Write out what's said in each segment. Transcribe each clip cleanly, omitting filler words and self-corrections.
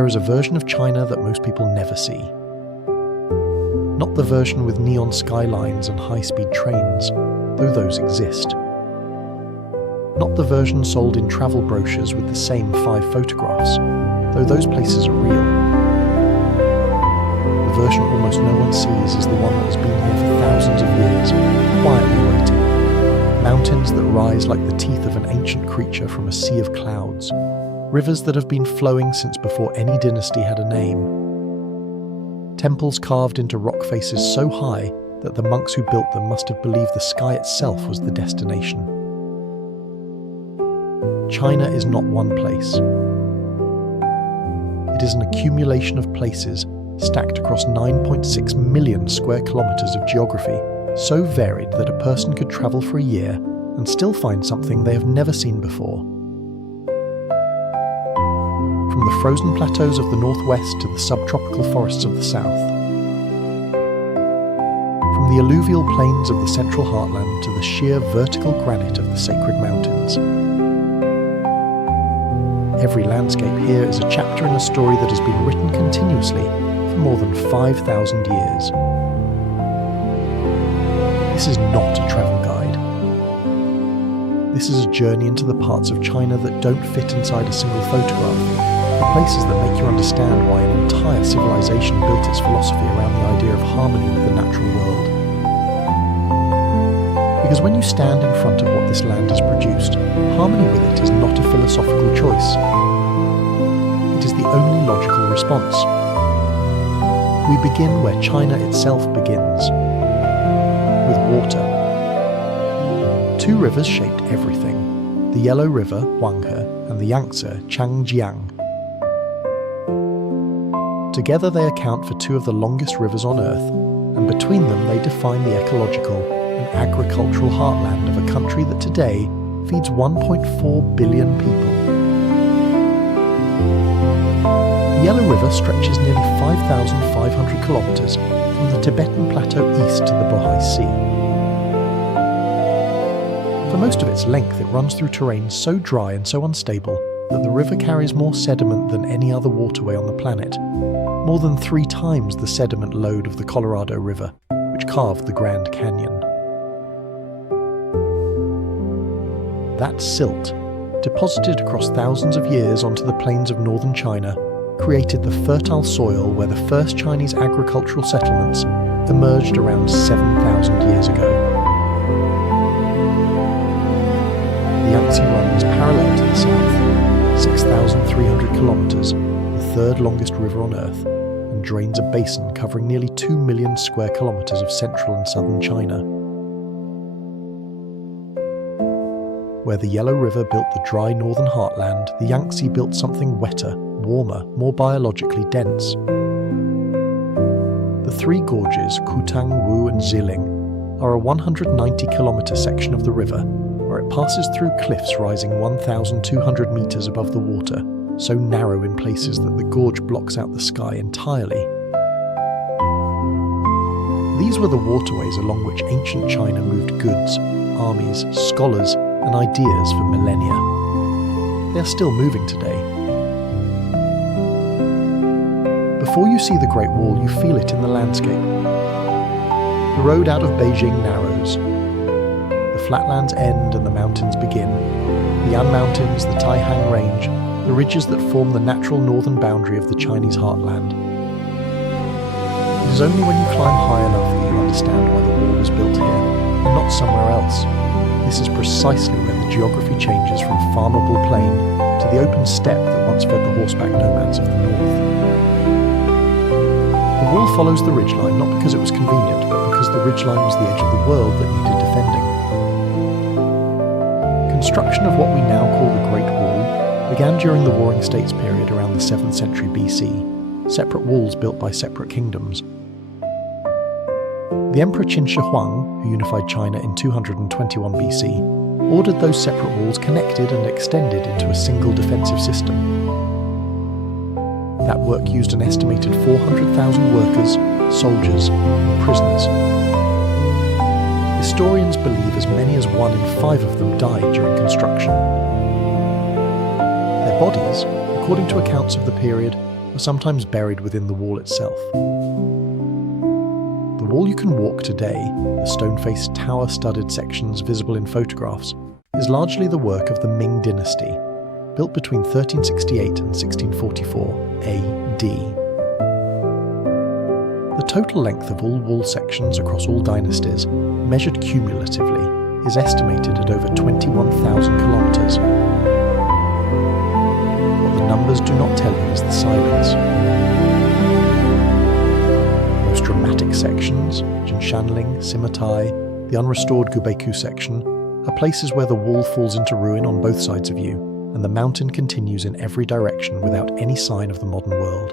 there is a version of China that most people never see. Not the version with neon skylines and high-speed trains, though those exist. Not the version sold in travel brochures with the same 5 photographs, though those places are real. The version almost no one sees is the one that has been here for thousands of years, quietly waiting. Mountains that rise like the teeth of an ancient creature from a sea of clouds. Rivers that have been flowing since before any dynasty had a name. Temples carved into rock faces so high that the monks who built them must have believed the sky itself was the destination. China is not one place. It is an accumulation of places stacked across 9.6 million square kilometers of geography, so varied that a person could travel for a year and still find something they have never seen before. From the frozen plateaus of the northwest to the subtropical forests of the south. From the alluvial plains of the central heartland to the sheer vertical granite of the sacred mountains. Every landscape here is a chapter in a story that has been written continuously for more than 5,000 years. This is not a travel guide. This is a journey into the parts of China that don't fit inside a single photograph, the places that make you understand why an entire civilization built its philosophy around the idea of harmony with the natural world. Because when you stand in front of what this land has produced, harmony with it is not a philosophical choice. It is the only logical response. We begin where China itself begins, with water. 2 rivers shaped everything, the Yellow River, Huanghe, and the Yangtze, Zhangjiajie. Together they account for 2 of the longest rivers on Earth, and between them they define the ecological and agricultural heartland of a country that today feeds 1.4 billion people. The Yellow River stretches nearly 5,500 kilometers from the Tibetan Plateau east to the Bohai Sea. For most of its length, it runs through terrain so dry and so unstable that the river carries more sediment than any other waterway on the planet, more than 3 times the sediment load of the Colorado River, which carved the Grand Canyon. That silt, deposited across thousands of years onto the plains of northern China, created the fertile soil where the first Chinese agricultural settlements emerged around 7,000 years ago. The Yangtze runs parallel to the south, 6,300 kilometers, the 3rd longest river on Earth, and drains a basin covering nearly 2 million square kilometers of central and southern China. Where the Yellow River built the dry northern heartland, the Yangtze built something wetter, warmer, more biologically dense. The 3 gorges, Kutang, Wu and Guilin, are a 190-kilometer section of the river, where it passes through cliffs rising 1,200 meters above the water, so narrow in places that the gorge blocks out the sky entirely. These were the waterways along which ancient China moved goods, armies, scholars, and ideas for millennia. They are still moving today. Before you see the Great Wall, you feel it in the landscape. The road out of Beijing narrows. The flatlands end and the mountains begin. The Yan Mountains, the Taihang Range, the ridges that form the natural northern boundary of the Chinese heartland. It is only when you climb high enough that you understand why the wall was built here, and not somewhere else. This is precisely where the geography changes from farmable plain to the open steppe that once fed the horseback nomads of the north. The wall follows the ridgeline not because it was convenient, but because the ridgeline was the edge of the world that needed defending. Construction of what we now call the Great Wall began during the Warring States period around the 7th century BC, separate walls built by separate kingdoms. The Emperor Qin Shi Huang, who unified China in 221 BC, ordered those separate walls connected and extended into a single defensive system. That work used an estimated 400,000 workers, soldiers, and prisoners. Historians believe as many as 1 in 5 of them died during construction. Their bodies, according to accounts of the period, are sometimes buried within the wall itself. The wall you can walk today, the stone-faced tower-studded sections visible in photographs, is largely the work of the Ming dynasty, built between 1368 and 1644 AD. The total length of all wall sections across all dynasties, measured cumulatively, is estimated at over 21,000 kilometers. What the numbers do not tell you is the silence. The most dramatic sections, Jinshanling, Simitai, the unrestored Gubeiku section, are places where the wall falls into ruin on both sides of you, and the mountain continues in every direction without any sign of the modern world.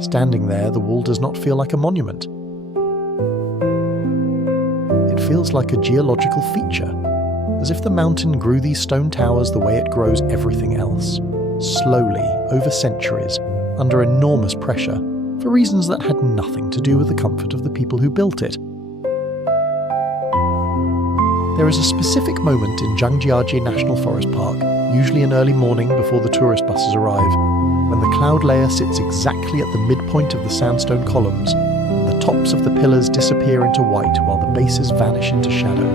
Standing there, the wall does not feel like a monument. It feels like a geological feature, as if the mountain grew these stone towers the way it grows everything else, slowly, over centuries, under enormous pressure, for reasons that had nothing to do with the comfort of the people who built it. There is a specific moment in Zhangjiajie National Forest Park, usually in early morning before the tourist buses arrive, when the cloud layer sits exactly at the midpoint of the sandstone columns, and the tops of the pillars disappear into white while the bases vanish into shadow.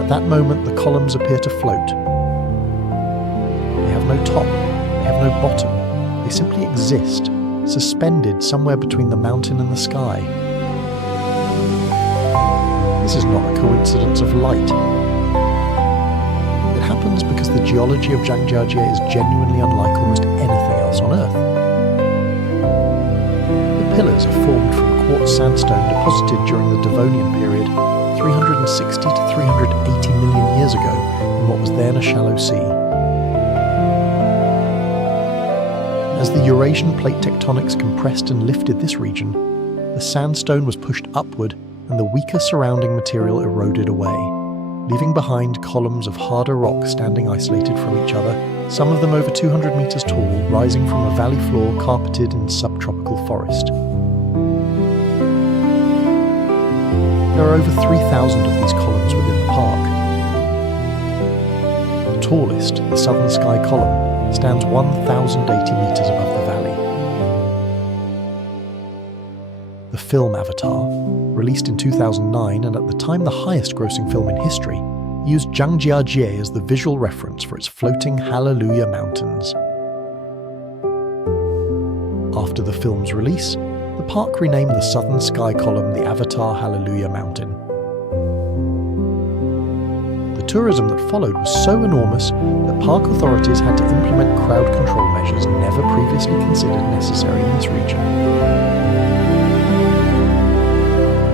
At that moment, the columns appear to float. They have no top, they have no bottom, they simply exist, suspended somewhere between the mountain and the sky. This is not a coincidence of light. It happens because the geology of Zhangjiajie is genuinely unlike almost anything else on Earth. The pillars are formed from quartz sandstone deposited during the Devonian period, 360 to 380 million years ago, in what was then a shallow sea. As the Eurasian plate tectonics compressed and lifted this region, the sandstone was pushed upward and the weaker surrounding material eroded away, leaving behind columns of harder rock standing isolated from each other, some of them over 200 meters tall, rising from a valley floor carpeted in subtropical forest. There are over 3,000 of these columns within the park. The tallest, the Southern Sky Column, stands 1,080 meters above the valley. The film Avatar, released in 2009 and at the time the highest-grossing film in history, used Zhangjiajie as the visual reference for its floating Hallelujah Mountains. After the film's release, the park renamed the Southern Sky Column the Avatar Hallelujah Mountain. The tourism that followed was so enormous that park authorities had to implement crowd control measures never previously considered necessary in this region.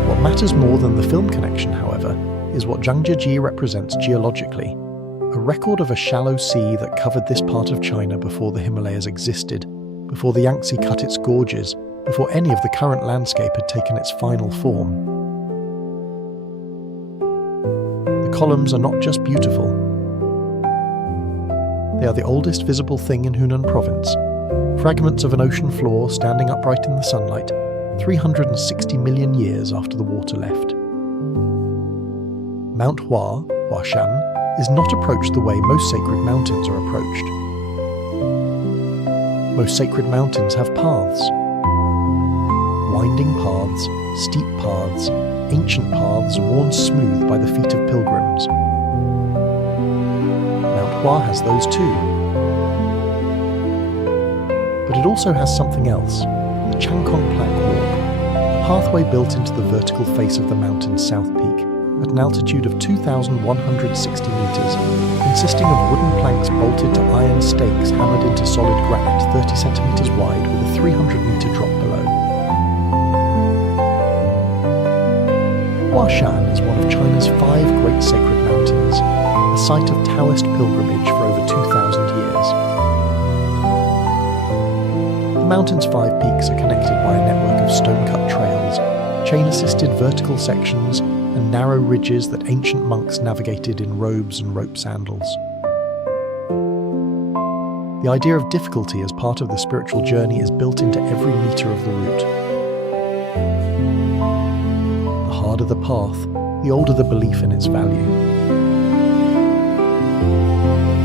What matters more than the film connection, however, is what Zhangjiajie represents geologically, a record of a shallow sea that covered this part of China before the Himalayas existed, before the Yangtze cut its gorges, before any of the current landscape had taken its final form. The columns are not just beautiful. They are the oldest visible thing in Hunan province, fragments of an ocean floor standing upright in the sunlight, 360 million years after the water left. Mount Huashan, is not approached the way most sacred mountains are approached. Most sacred mountains have paths. Winding paths, steep paths, ancient paths worn smooth by the feet of pilgrims. Mount Hua has those too. But it also has something else, the Changkong Plank Walk, a pathway built into the vertical face of the mountain's south peak, at an altitude of 2,160 meters, consisting of wooden planks bolted to iron stakes hammered into solid granite 30 centimeters wide with a 300-meter drop below. Huashan is one of China's 5 great sacred mountains, a site of Taoist pilgrimage for over 2,000 years. The mountain's 5 peaks are connected by a network of stone-cut trails, chain-assisted vertical sections, and narrow ridges that ancient monks navigated in robes and rope sandals. The idea of difficulty as part of the spiritual journey is built into every meter of the route. The harder the path, the older the belief in its value.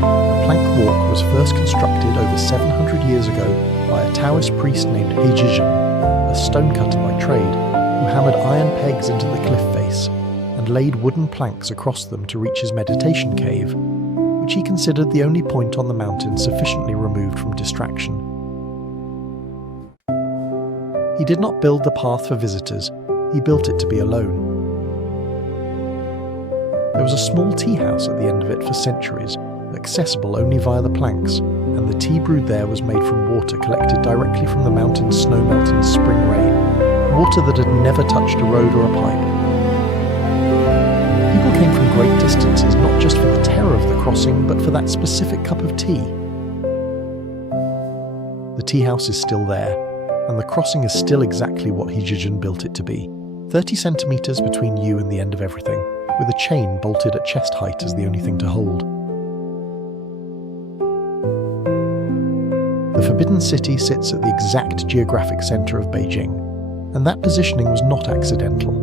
The plank walk was first constructed over 700 years ago by a Taoist priest named Heijizhen, a stonecutter by trade, who hammered iron pegs into the cliff face and laid wooden planks across them to reach his meditation cave, which he considered the only point on the mountain sufficiently removed from distraction. He did not build the path for visitors, he built it to be alone. There was a small tea house at the end of it for centuries, accessible only via the planks, and the tea brewed there was made from water collected directly from the mountain's snowmelt in spring rain, water that had never touched a road or a pipe. People came from great distances not just for the terror of the crossing, but for that specific cup of tea. The tea house is still there, and the crossing is still exactly what Heijizhen built it to be, 30 centimeters between you and the end of everything, with a chain bolted at chest height as the only thing to hold. The Forbidden City sits at the exact geographic center of Beijing, and that positioning was not accidental.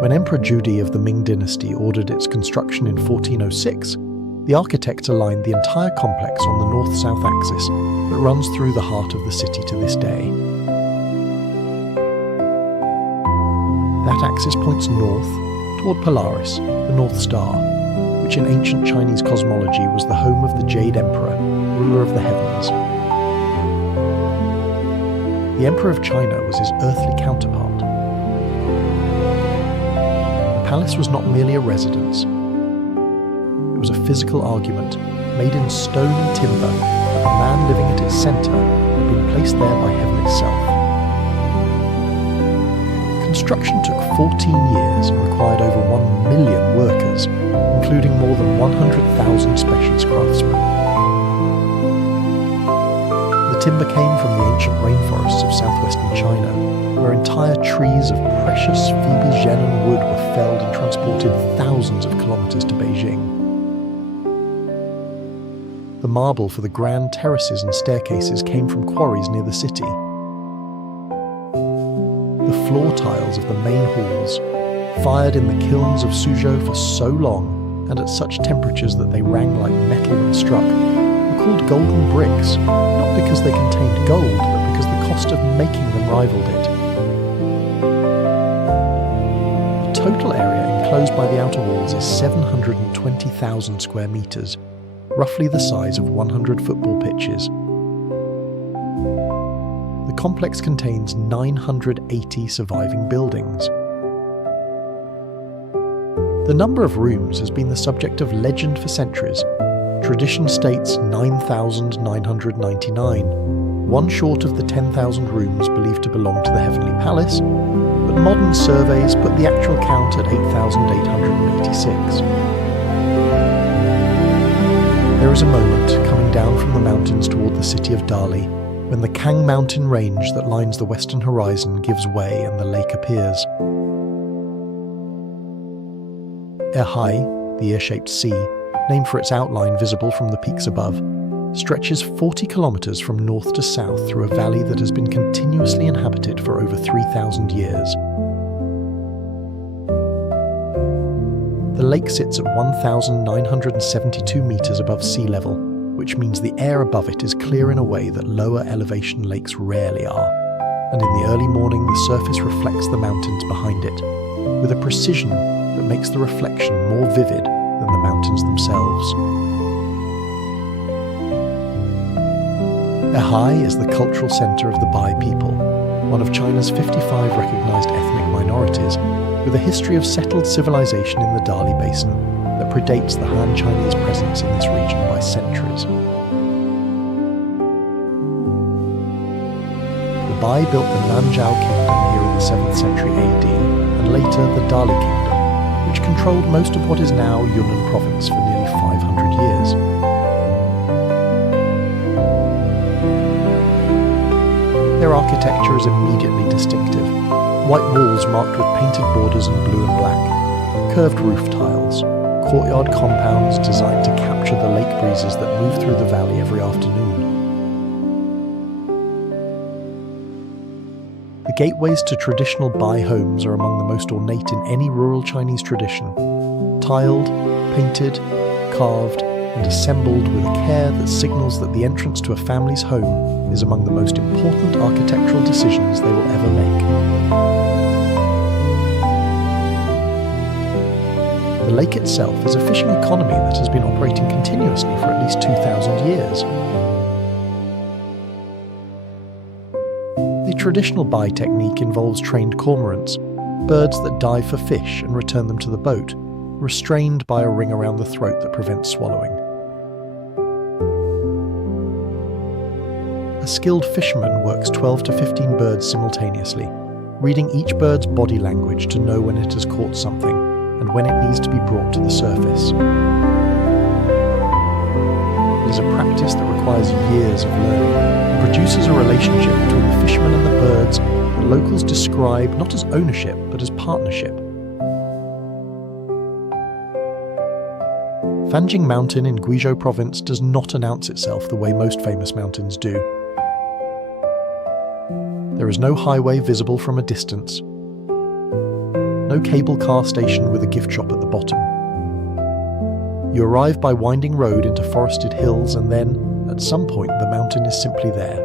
When Emperor Judi of the Ming dynasty ordered its construction in 1406, the architects aligned the entire complex on the north-south axis that runs through the heart of the city to this day. That axis points north toward Polaris, the North Star, which in ancient Chinese cosmology was the home of the Jade Emperor, ruler of the heavens. The Emperor of China was his earthly counterpart. The palace was not merely a residence. It was a physical argument, made in stone and timber, that the man living at its centre had been placed there by heaven itself. Construction took 14 years and required over 1 million workers, including more than 100,000 specialist craftsmen. The timber came from the ancient rainforests of southwestern China, where entire trees of precious Phoebe Genin wood were felled and transported thousands of kilometers to Beijing. The marble for the grand terraces and staircases came from quarries near the city. The floor tiles of the main halls, fired in the kilns of Suzhou for so long and at such temperatures that they rang like metal when struck, were called golden bricks, not because they contained gold, but because the cost of making them rivaled it. The total area enclosed by the outer walls is 720,000 square meters, roughly the size of 100 football pitches. The complex contains 980 surviving buildings. The number of rooms has been the subject of legend for centuries. Tradition states 9,999, one short of the 10,000 rooms believed to belong to the Heavenly Palace, but modern surveys put the actual count at 8,886. There is a moment coming down from the mountains toward the city of Dali, when the Kang mountain range that lines the western horizon gives way and the lake appears. Erhai, the ear-shaped sea, named for its outline visible from the peaks above, stretches 40 kilometers from north to south through a valley that has been continuously inhabited for over 3,000 years. The lake sits at 1,972 meters above sea level, which means the air above it is clear in a way that lower elevation lakes rarely are, and in the early morning the surface reflects the mountains behind it, with a precision that makes the reflection more vivid than the mountains themselves. Erhai is the cultural center of the Bai people, one of China's 55 recognized ethnic minorities, with a history of settled civilization in the Dali Basin that predates the Han Chinese presence in this region by centuries. The Bai built the Nanzhao kingdom here in the 7th century AD, and later the Dali kingdom, which controlled most of what is now Yunnan province for nearly 500 years. Their architecture is immediately distinctive. White walls marked with painted borders in blue and black, curved roof tiles, courtyard compounds designed to capture the lake breezes that move through the valley every afternoon. The gateways to traditional Bai homes are among the most ornate in any rural Chinese tradition. Tiled, painted, carved, and assembled with a care that signals that the entrance to a family's home is among the most important architectural decisions they will ever make. The lake itself is a fishing economy that has been operating continuously for at least 2,000 years. The traditional buy technique involves trained cormorants, birds that dive for fish and return them to the boat, restrained by a ring around the throat that prevents swallowing. A skilled fisherman works 12 to 15 birds simultaneously, reading each bird's body language to know when it has caught something and when it needs to be brought to the surface. It is a practice that requires years of learning and produces a relationship between the fisherman and the birds that locals describe not as ownership but as partnership. Fanjing Mountain in Guizhou province does not announce itself the way most famous mountains do. There is no highway visible from a distance, no cable car station with a gift shop at the bottom. You arrive by winding road into forested hills and then, at some point, the mountain is simply there.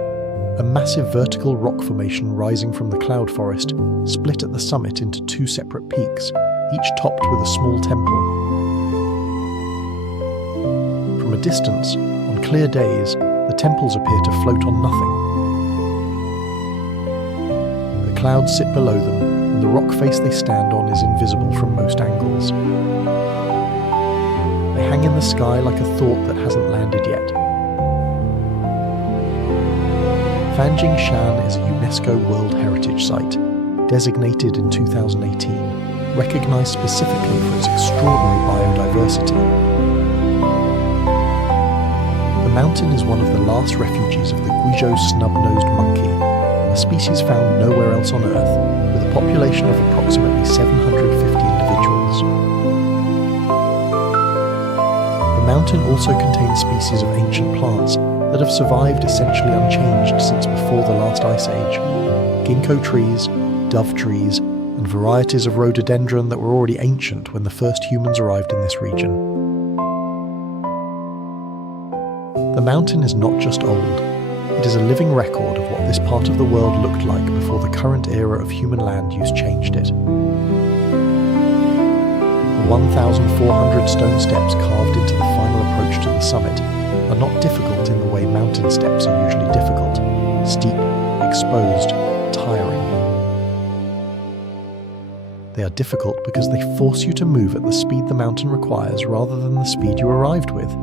A massive vertical rock formation rising from the cloud forest, split at the summit into two separate peaks, each topped with a small temple. From a distance, on clear days, the temples appear to float on nothing. The clouds sit below them, and the rock face they stand on is invisible from most angles. They hang in the sky like a thought that hasn't landed yet. Fanjing Shan is a UNESCO World Heritage Site, designated in 2018, recognized specifically for its extraordinary biodiversity. The mountain is one of the last refuges of the Guizhou snub-nosed monkey, a species found nowhere else on Earth, with a population of approximately 750 individuals. The mountain also contains species of ancient plants that have survived essentially unchanged since before the last ice age. Ginkgo trees, dove trees, and varieties of rhododendron that were already ancient when the first humans arrived in this region. The mountain is not just old, it is a living record of what this part of the world looked like before the current era of human land use changed it. The 1,400 stone steps carved into the final approach to the summit are not difficult in the way mountain steps are usually difficult: steep, exposed, tiring. They are difficult because they force you to move at the speed the mountain requires rather than the speed you arrived with.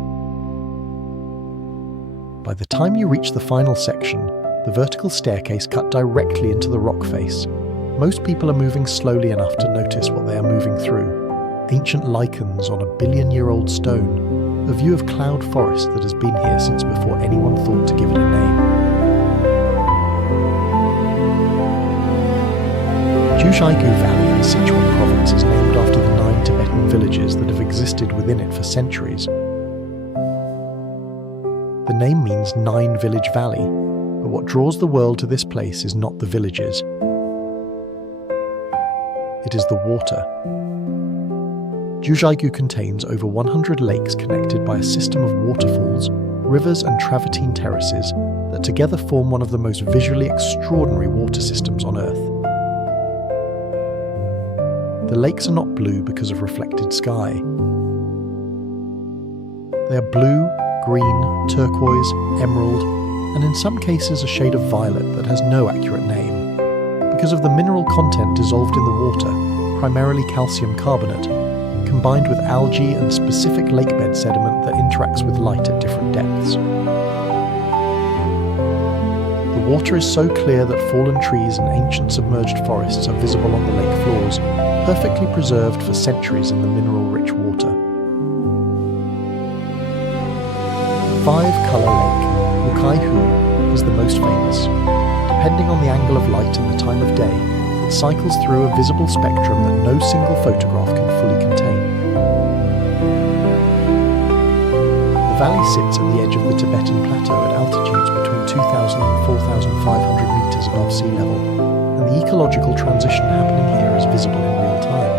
By the time you reach the final section, the vertical staircase cut directly into the rock face. Most people are moving slowly enough to notice what they are moving through: ancient lichens on a billion-year-old stone, a view of cloud forest that has been here since before anyone thought to give it a name. Jiuzhaigou Valley in Sichuan province is named after the 9 Tibetan villages that have existed within it for centuries. The name means 9 village valley, but what draws the world to this place is not the villages. It is the water. Jiuzhaigou contains over 100 lakes connected by a system of waterfalls, rivers and travertine terraces that together form one of the most visually extraordinary water systems on Earth. The lakes are not blue because of reflected sky. They are blue, green, turquoise, emerald, and in some cases a shade of violet that has no accurate name, because of the mineral content dissolved in the water, primarily calcium carbonate, combined with algae and specific lakebed sediment that interacts with light at different depths. The water is so clear that fallen trees and ancient submerged forests are visible on the lake floors, perfectly preserved for centuries in the mineral-rich water. 5-colour lake, Wukaihu, is the most famous. Depending on the angle of light and the time of day, it cycles through a visible spectrum that no single photograph can fully contain. The valley sits at the edge of the Tibetan Plateau at altitudes between 2,000 and 4,500 metres above sea level, and the ecological transition happening here is visible in real time.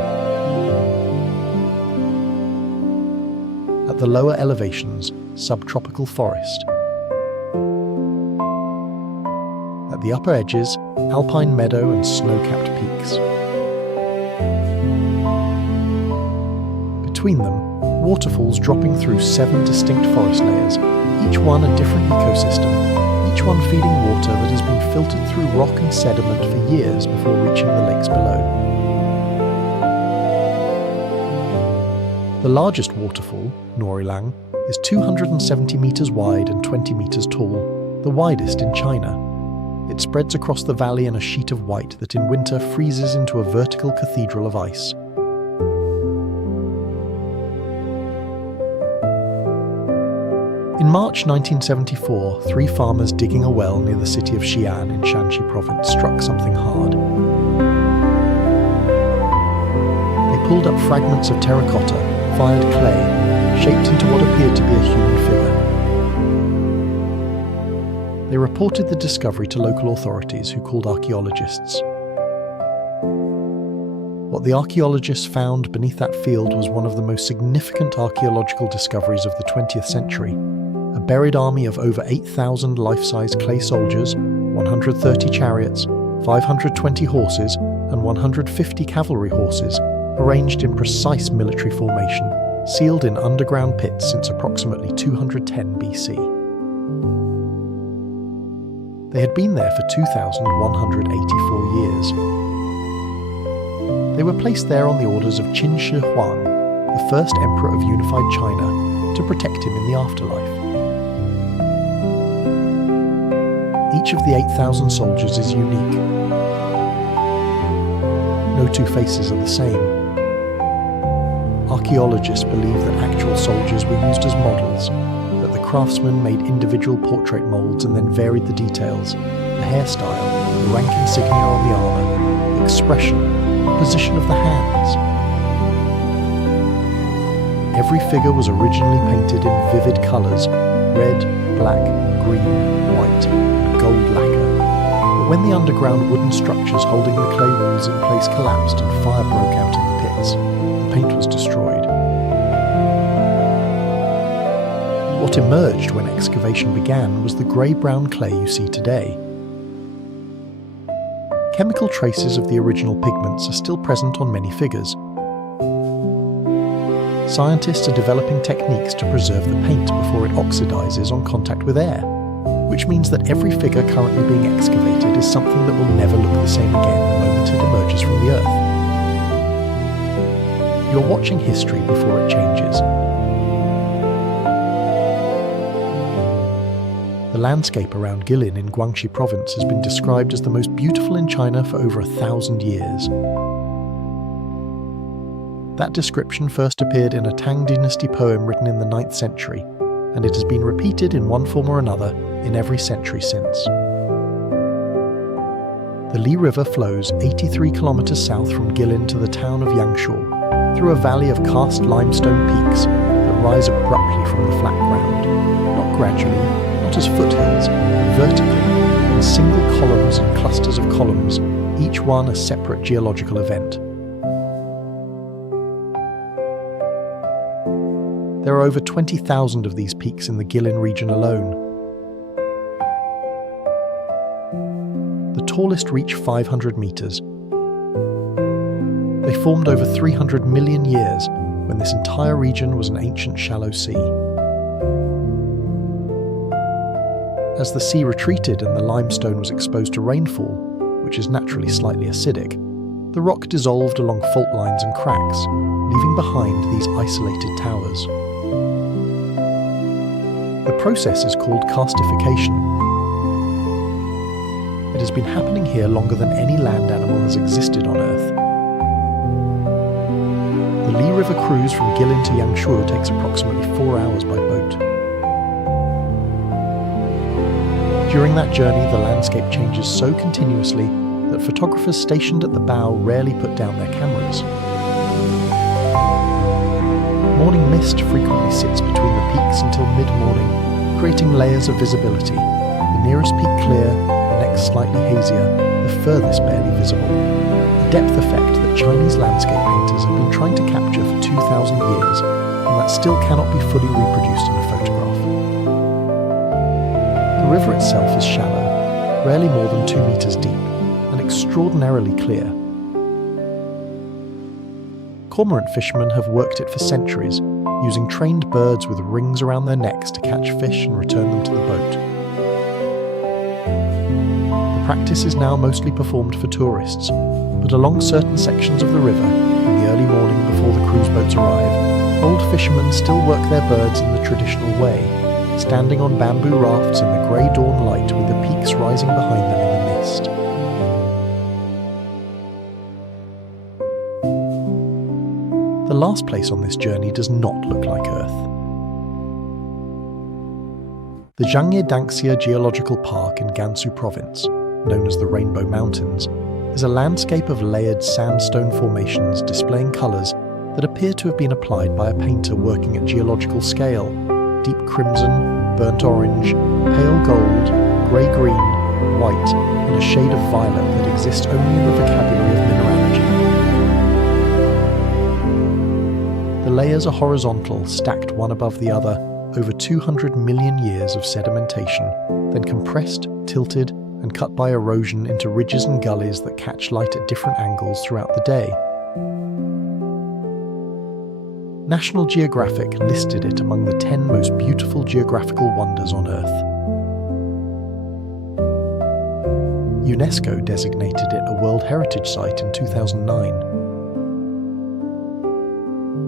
at the lower elevations, subtropical forest. At the upper edges, alpine meadow and snow-capped peaks. Between them, waterfalls dropping through 7 distinct forest layers, each one a different ecosystem, each one feeding water that has been filtered through rock and sediment for years before reaching the lakes below. The largest waterfall, Norilang, is 270 meters wide and 20 meters tall, the widest in China. It spreads across the valley in a sheet of white that in winter freezes into a vertical cathedral of ice. In March 1974, 3 farmers digging a well near the city of Xi'an in Shanxi province struck something hard. They pulled up fragments of terracotta, fired clay, shaped into what appeared to be a human figure. They reported the discovery to local authorities, who called archaeologists. What the archaeologists found beneath that field was one of the most significant archaeological discoveries of the 20th century. A buried army of over 8,000 life-size clay soldiers, 130 chariots, 520 horses, and 150 cavalry horses, arranged in precise military formation, sealed in underground pits since approximately 210 BC. They had been there for 2,184 years. They were placed there on the orders of Qin Shi Huang, the first emperor of unified China, to protect him in the afterlife. Each of the 8,000 soldiers is unique. No 2 faces are the same. Archaeologists believe that actual soldiers were used as models, that the craftsmen made individual portrait molds and then varied the details, the hairstyle, the rank insignia on the armour, the expression, the position of the hands. Every figure was originally painted in vivid colours, red, black, green, white, and gold lacquer. But when the underground wooden structures holding the clay walls in place collapsed and fire broke out in the pits, the paint was destroyed. What emerged when excavation began was the grey-brown clay you see today. Chemical traces of the original pigments are still present on many figures. Scientists are developing techniques to preserve the paint before it oxidizes on contact with air, which means that every figure currently being excavated is something that will never look the same again the moment it emerges from the earth. You're watching history before it changes. The landscape around Guilin in Guangxi province has been described as the most beautiful in China for over 1,000 years. That description first appeared in a Tang dynasty poem written in the 9th century, and it has been repeated in one form or another in every century since. The Li River flows 83 kilometers south from Guilin to the town of Yangshuo, through a valley of karst limestone peaks that rise abruptly from the flat ground, not gradually, not as foothills, but vertically, in single columns and clusters of columns, each one a separate geological event. There are over 20,000 of these peaks in the Guilin region alone. The tallest reach 500 meters. They formed over 300 million years when this entire region was an ancient shallow sea. As the sea retreated and the limestone was exposed to rainfall, which is naturally slightly acidic, the rock dissolved along fault lines and cracks, leaving behind these isolated towers. The process is called karstification. It has been happening here longer than any land animal has existed on Earth. The Li River cruise from Guilin to Yangshuo takes approximately 4 hours by boat. During that journey, the landscape changes so continuously that photographers stationed at the bow rarely put down their cameras. Morning mist frequently sits between the peaks until mid-morning, creating layers of visibility, the nearest peak clear, the next slightly hazier, the furthest barely visible. A depth effect that Chinese landscape painters have been trying to capture for 2,000 years, and that still cannot be fully reproduced in a photograph. The river itself is shallow, rarely more than 2 meters deep, and extraordinarily clear. Cormorant fishermen have worked it for centuries, using trained birds with rings around their necks to catch fish and return them to the boat. The practice is now mostly performed for tourists, but along certain sections of the river, in the early morning before the cruise boats arrive, old fishermen still work their birds in the traditional way, standing on bamboo rafts in the grey dawn light with the peaks rising behind them in the mist. The last place on this journey does not look like Earth. The Zhangye Danxia Geological Park in Gansu Province, known as the Rainbow Mountains, is a landscape of layered sandstone formations displaying colours that appear to have been applied by a painter working at geological scale: deep crimson, burnt orange, pale gold, grey-green, white, and a shade of violet that exists only in the vocabulary of mineralogy. The layers are horizontal, stacked one above the other, over 200 million years of sedimentation, then compressed, tilted, and cut by erosion into ridges and gullies that catch light at different angles throughout the day. National Geographic listed it among the 10 most beautiful geographical wonders on Earth. UNESCO designated it a World Heritage Site in 2009.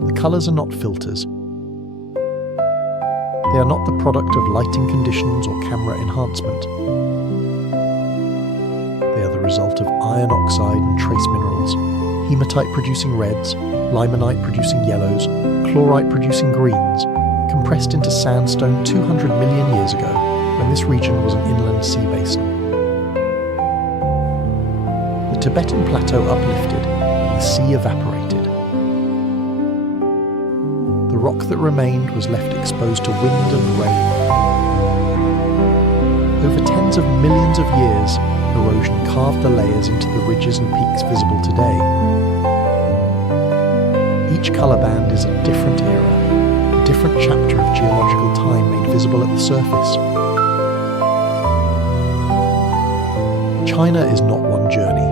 The colours are not filters. They are not the product of lighting conditions or camera enhancement. They are the result of iron oxide and trace minerals, hematite producing reds, limonite producing yellows, chlorite producing greens, compressed into sandstone 200 million years ago when this region was an inland sea basin. The Tibetan plateau uplifted and the sea evaporated. The rock that remained was left exposed to wind and rain. Over tens of millions of years, erosion carved the layers into the ridges and peaks visible today. Each colour band is a different era, a different chapter of geological time made visible at the surface. China is not one journey.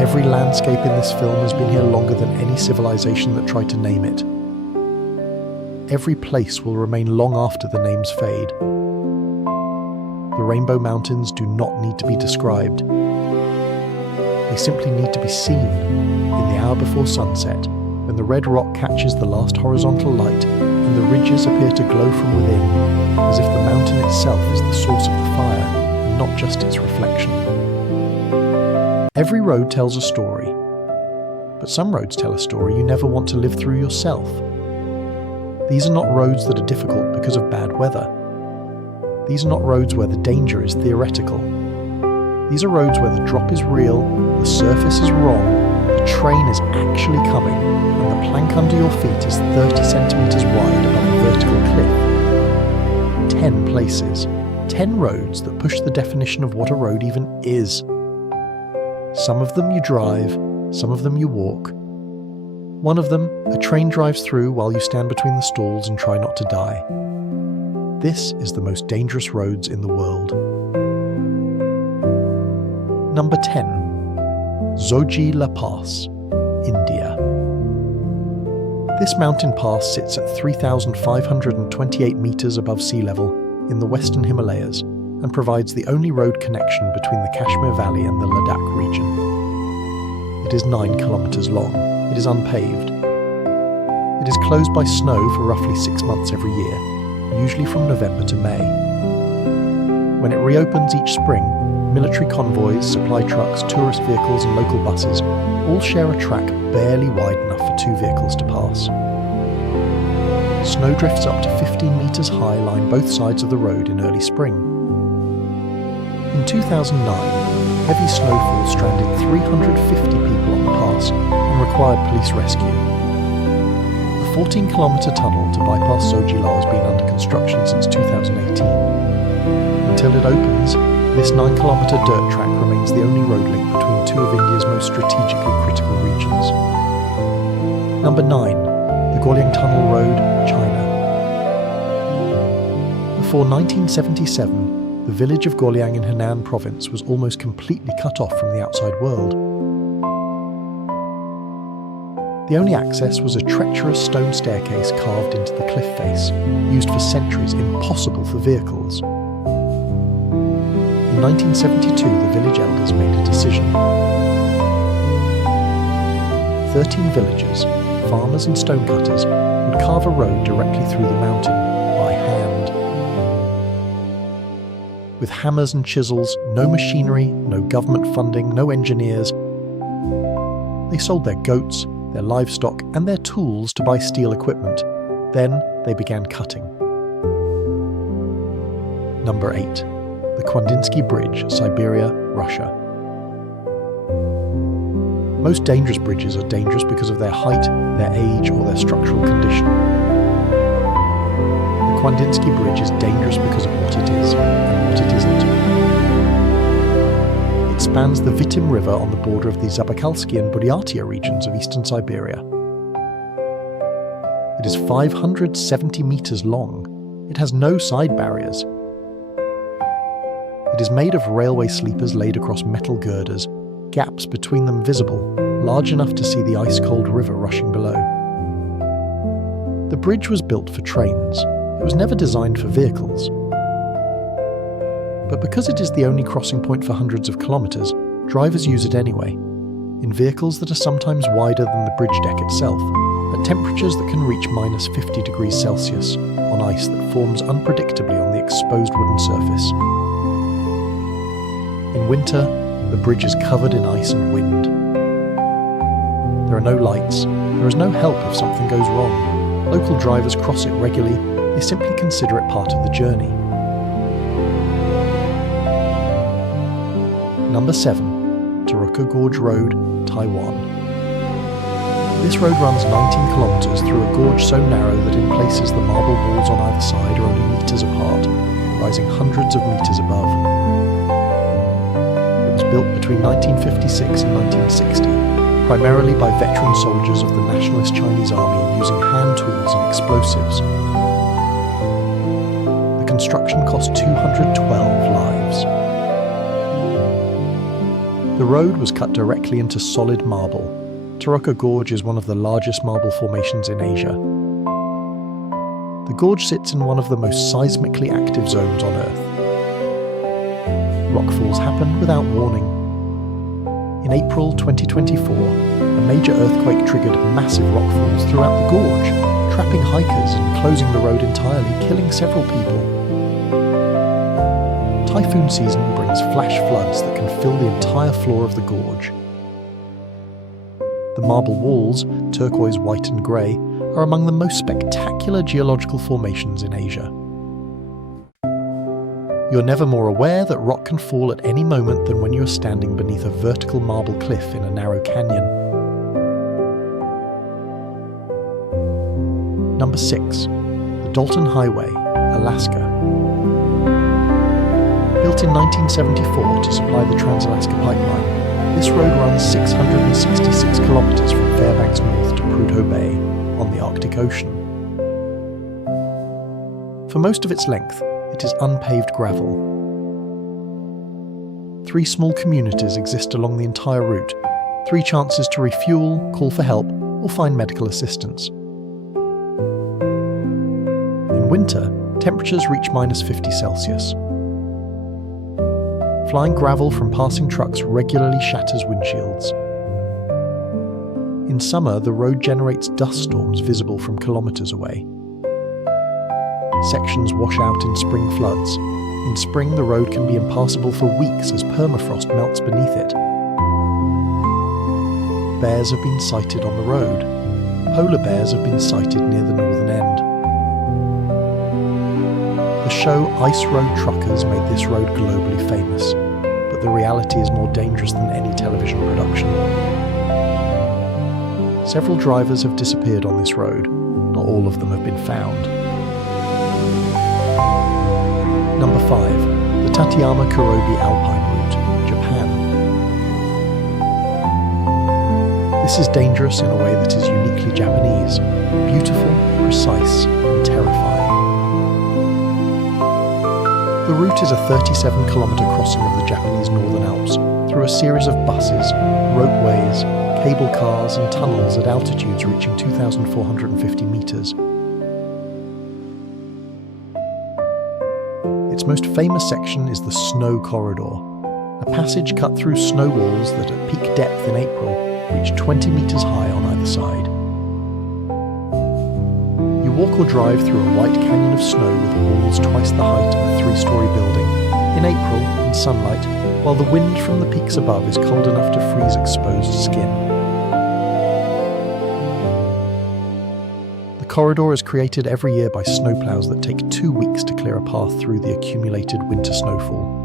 Every landscape in this film has been here longer than any civilization that tried to name it. Every place will remain long after the names fade. The Rainbow Mountains do not need to be described. They simply need to be seen in the hour before sunset, when the red rock catches the last horizontal light and the ridges appear to glow from within, as if the mountain itself is the source of the fire and not just its reflection. Every road tells a story, but some roads tell a story you never want to live through yourself. These are not roads that are difficult because of bad weather. These are not roads where the danger is theoretical. These are roads where the drop is real, the surface is wrong, the train is actually coming, and the plank under your feet is 30 centimetres wide above a vertical cliff. 10 places, 10 roads that push the definition of what a road even is. Some of them you drive, some of them you walk. One of them, a train drives through while you stand between the stalls and try not to die. This is the most dangerous roads in the world. Number 10. Zhangye La Pass, India. This mountain pass sits at 3,528 meters above sea level in the western Himalayas and provides the only road connection between the Kashmir Valley and the Ladakh region. It is 9 kilometers long. It is unpaved. It is closed by snow for roughly 6 months every year, usually from November to May. When it reopens each spring, military convoys, supply trucks, tourist vehicles and local buses all share a track barely wide enough for 2 vehicles to pass. Snowdrifts up to 15 meters high line both sides of the road in early spring. In 2009, heavy snowfall stranded 350 people on the pass and required police rescue. The 14-kilometer tunnel to bypass Zhangye has been under construction since 2018. Until it opens, this 9-kilometer dirt track remains the only road link between 2 of India's most strategically critical regions. Number 9. The Guilin Tunnel Road, China. Before 1977, the village of Guoliang in Henan province was almost completely cut off from the outside world. The only access was a treacherous stone staircase carved into the cliff face, used for centuries, impossible for vehicles. In 1972, the village elders made a decision. 13 villagers, farmers and stonecutters, would carve a road directly through the mountain by hand. With hammers and chisels, no machinery, no government funding, no engineers, they sold their goats, their livestock and their tools to buy steel equipment. Then they began cutting. Number 8. The Kandinsky Bridge, Siberia, Russia. Most dangerous bridges are dangerous because of their height, their age or their structural condition. The Kandinsky Bridge is dangerous because of what it is and what it isn't. It spans the Vitim River on the border of the Zabakalsky and Buryatia regions of eastern Siberia. It is 570 meters long. It has no side barriers. It is made of railway sleepers laid across metal girders, gaps between them visible, large enough to see the ice-cold river rushing below. The bridge was built for trains. It was never designed for vehicles. But because it is the only crossing point for hundreds of kilometers, drivers use it anyway, in vehicles that are sometimes wider than the bridge deck itself, at temperatures that can reach minus 50 degrees Celsius, on ice that forms unpredictably on the exposed wooden surface. In winter, the bridge is covered in ice and wind. There are no lights, there is no help if something goes wrong. Local drivers cross it regularly, they simply consider it part of the journey. Number 7. Terracotta Gorge Road, Taiwan. This road runs 19 kilometers through a gorge so narrow that in places the marble walls on either side are only meters apart, rising hundreds of meters above. It was built between 1956 and 1960, primarily by veteran soldiers of the Nationalist Chinese Army using hand tools and explosives. The construction cost 212 lives. The road was cut directly into solid marble. Terracotta Gorge is one of the largest marble formations in Asia. The gorge sits in one of the most seismically active zones on Earth. Rockfalls happened without warning. In April 2024, a major earthquake triggered massive rockfalls throughout the gorge, trapping hikers and closing the road entirely, killing several people. Typhoon season brings flash floods that can fill the entire floor of the gorge. The marble walls, turquoise, white and grey, are among the most spectacular geological formations in Asia. You're never more aware that rock can fall at any moment than when you're standing beneath a vertical marble cliff in a narrow canyon. Number 6. The Dalton Highway, Alaska. Built in 1974 to supply the Trans-Alaska Pipeline, this road runs 666 kilometers from Fairbanks North to Prudhoe Bay on the Arctic Ocean. For most of its length, it is unpaved gravel. 3 small communities exist along the entire route, 3 chances to refuel, call for help, or find medical assistance. In winter, temperatures reach minus 50 Celsius. Flying gravel from passing trucks regularly shatters windshields. In summer, the road generates dust storms visible from kilometers away. Sections wash out in spring floods. In spring, the road can be impassable for weeks as permafrost melts beneath it. Bears have been sighted on the road. Polar bears have been sighted near the northern end. The show Ice Road Truckers made this road globally famous, but the reality is more dangerous than any television production. Several drivers have disappeared on this road. Not all of them have been found. Number 5. The Tateyama-Kurobi Alpine Route, Japan. This is dangerous in a way that is uniquely Japanese, beautiful, precise, and terrifying. The route is a 37-kilometre crossing of the Japanese Northern Alps through a series of buses, ropeways, cable cars and tunnels at altitudes reaching 2,450 metres. Its most famous section is the Snow Corridor, a passage cut through snow walls that at peak depth in April reach 20 metres high on either side. You walk or drive through a white canyon of snow with walls twice the height of a 3-storey building, in April, in sunlight, while the wind from the peaks above is cold enough to freeze exposed skin. The corridor is created every year by snowplows that take 2 weeks to clear a path through the accumulated winter snowfall.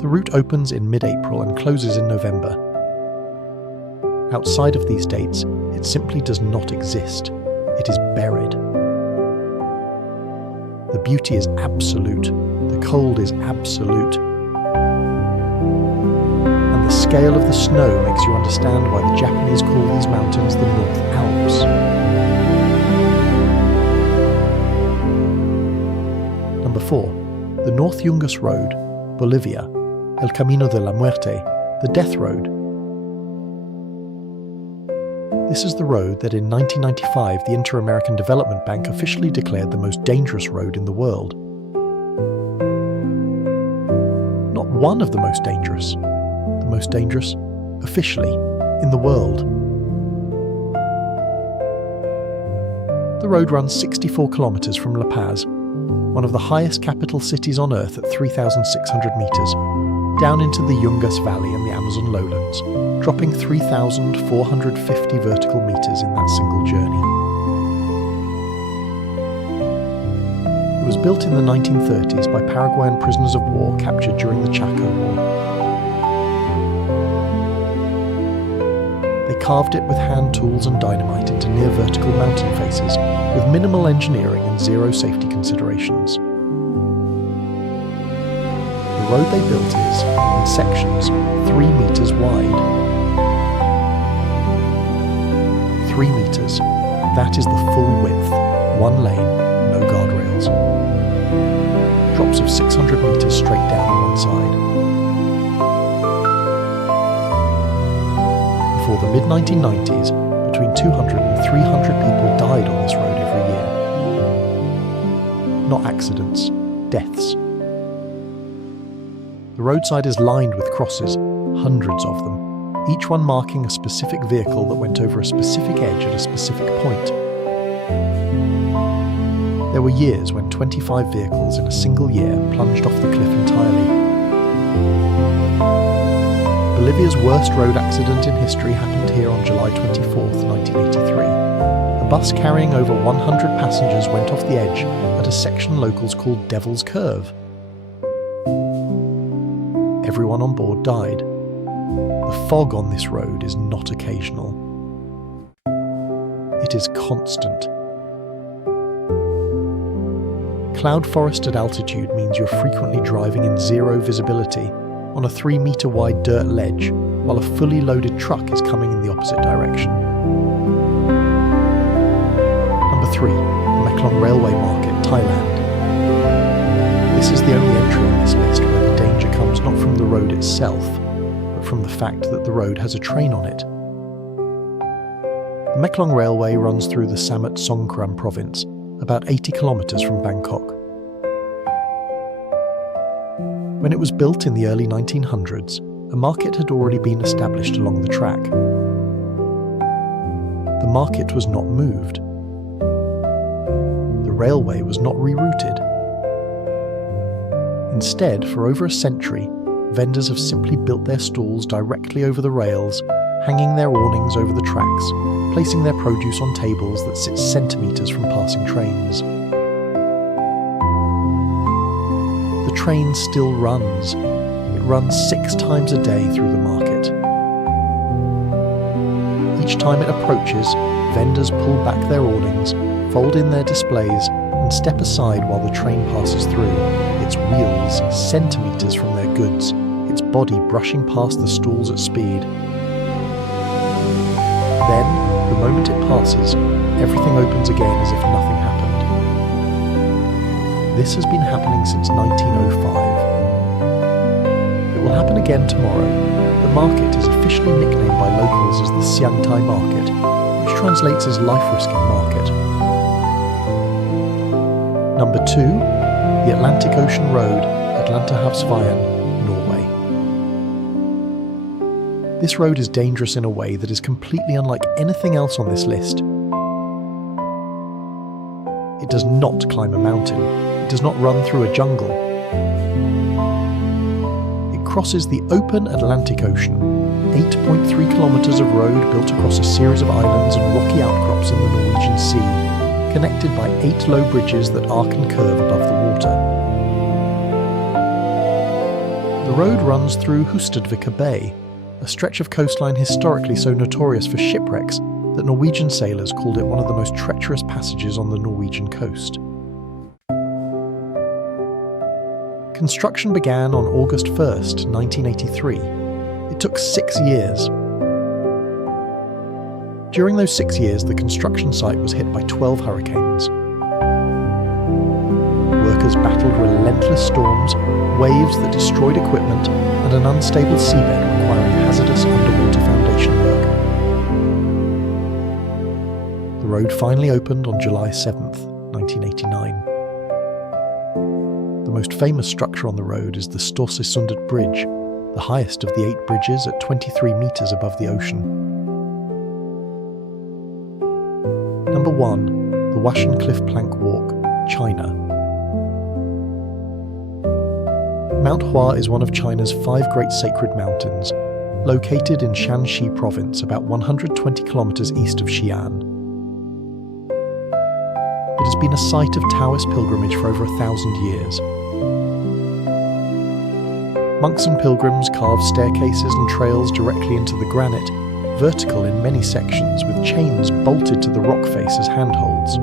The route opens in mid-April and closes in November. Outside of these dates, it simply does not exist. It is buried. The beauty is absolute. The cold is absolute. And the scale of the snow makes you understand why the Japanese call these mountains the North Alps. Number 4. The North Yungas Road, Bolivia, El Camino de la Muerte, the Death Road. This is the road that in 1995 the Inter-American Development Bank officially declared the most dangerous road in the world. Not one of the most dangerous, officially, in the world. The road runs 64 kilometers from La Paz, one of the highest capital cities on Earth at 3,600 meters, down into the Yungas Valley and the Amazon lowlands, dropping 3,450 vertical meters in that single journey. It was built in the 1930s by Paraguayan prisoners of war captured during the Chaco War. They carved it with hand tools and dynamite into near vertical mountain faces, with minimal engineering and zero safety considerations. The road they built is, in sections, 3 meters wide. 3 meters. That is the full width. 1 lane, no guardrails. Drops of 600 meters straight down on one side. Before the mid-1990s, between 200 and 300 people died on this road every year. Not accidents, deaths. The roadside is lined with crosses, hundreds of them, each one marking a specific vehicle that went over a specific edge at a specific point. There were years when 25 vehicles in a single year plunged off the cliff entirely. Bolivia's worst road accident in history happened here on July 24, 1983. A bus carrying over 100 passengers went off the edge at a section locals called Devil's Curve. Everyone on board died. The fog on this road is not occasional. It is constant. Cloud forest at altitude means you're frequently driving in zero visibility on a 3-meter wide dirt ledge while a fully loaded truck is coming in the opposite direction. Number 3. Meklong Railway Market, Thailand. This is the only entry on this list where the danger comes not from the road itself, but from the fact that the road has a train on it. The Meklong Railway runs through the Samut Songkhram province, about 80 kilometers from Bangkok. When it was built in the early 1900s, a market had already been established along the track. The market was not moved. The railway was not rerouted. Instead, for over a century, vendors have simply built their stalls directly over the rails, hanging their awnings over the tracks, placing their produce on tables that sit centimetres from passing trains. The train still runs. It runs 6 times a day through the market. Each time it approaches, vendors pull back their awnings, fold in their displays, and step aside while the train passes through, its wheels centimetres from their goods, its body brushing past the stalls at speed. Then, the moment it passes, everything opens again as if nothing happened. This has been happening since 1905. It will happen again tomorrow. The market is officially nicknamed by locals as the Xi'an Market, which translates as life-risking market. Number 2, the Atlantic Ocean Road, Atlanterhavsveien, Norway. This road is dangerous in a way that is completely unlike anything else on this list. It does not climb a mountain. It does not run through a jungle. It crosses the open Atlantic Ocean, 8.3 kilometers of road built across a series of islands and rocky outcrops in the Norwegian Sea, connected by 8 low bridges that arc and curve above the water. The road runs through Hustadvika Bay, a stretch of coastline historically so notorious for shipwrecks that Norwegian sailors called it one of the most treacherous passages on the Norwegian coast. Construction began on August 1st, 1983. It took 6 years. During those 6 years, the construction site was hit by 12 hurricanes. Workers battled relentless storms, waves that destroyed equipment, and an unstable seabed requiring hazardous underwater foundation work. The road finally opened on July 7th, 1989. The most famous structure on the road is the Storsesundet Bridge, the highest of the 8 bridges at 23 meters above the ocean. Number 1, the Huashan Cliff Plank Walk, China. Mount Hua is one of China's 5 great sacred mountains, located in Shanxi province about 120 kilometers east of Xi'an. It has been a site of Taoist pilgrimage for over 1,000 years. Monks and pilgrims carve staircases and trails directly into the granite, vertical in many sections with chains bolted to the rock face as handholds.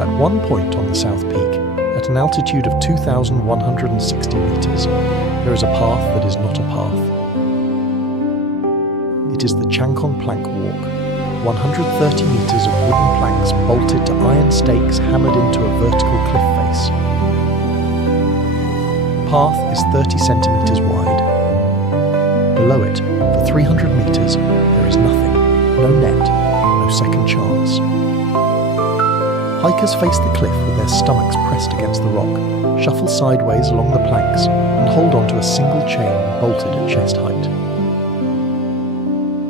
At one point on the south peak, at an altitude of 2,160 meters, there is a path that is not a path. It is the Changkong Plank Walk, 130 meters of wooden planks bolted to iron stakes hammered into a vertical cliff face. The path is 30 centimeters wide. Below it, for 300 meters, there is nothing, no net, no second chance. Hikers face the cliff with their stomachs pressed against the rock, shuffle sideways along the planks, and hold onto a single chain bolted at chest height.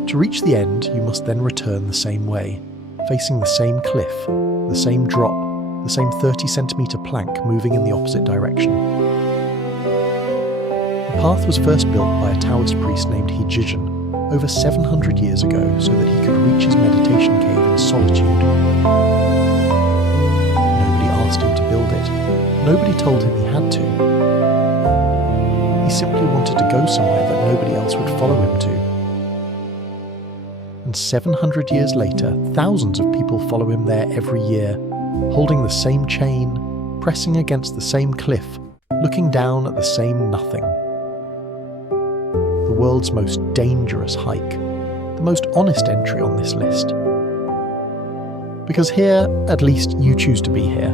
To reach the end, you must then return the same way, facing the same cliff, the same drop, the same 30 centimeter plank moving in the opposite direction. The path was first built by a Taoist priest named Jiuzhaigou over 700 years ago so that he could reach his meditation cave in solitude. Nobody asked him to build it. Nobody told him he had to. He simply wanted to go somewhere that nobody else would follow him to. And 700 years later, thousands of people follow him there every year, holding the same chain, pressing against the same cliff, looking down at the same nothing. The world's most dangerous hike, the most honest entry on this list. Because here, at least, you choose to be here.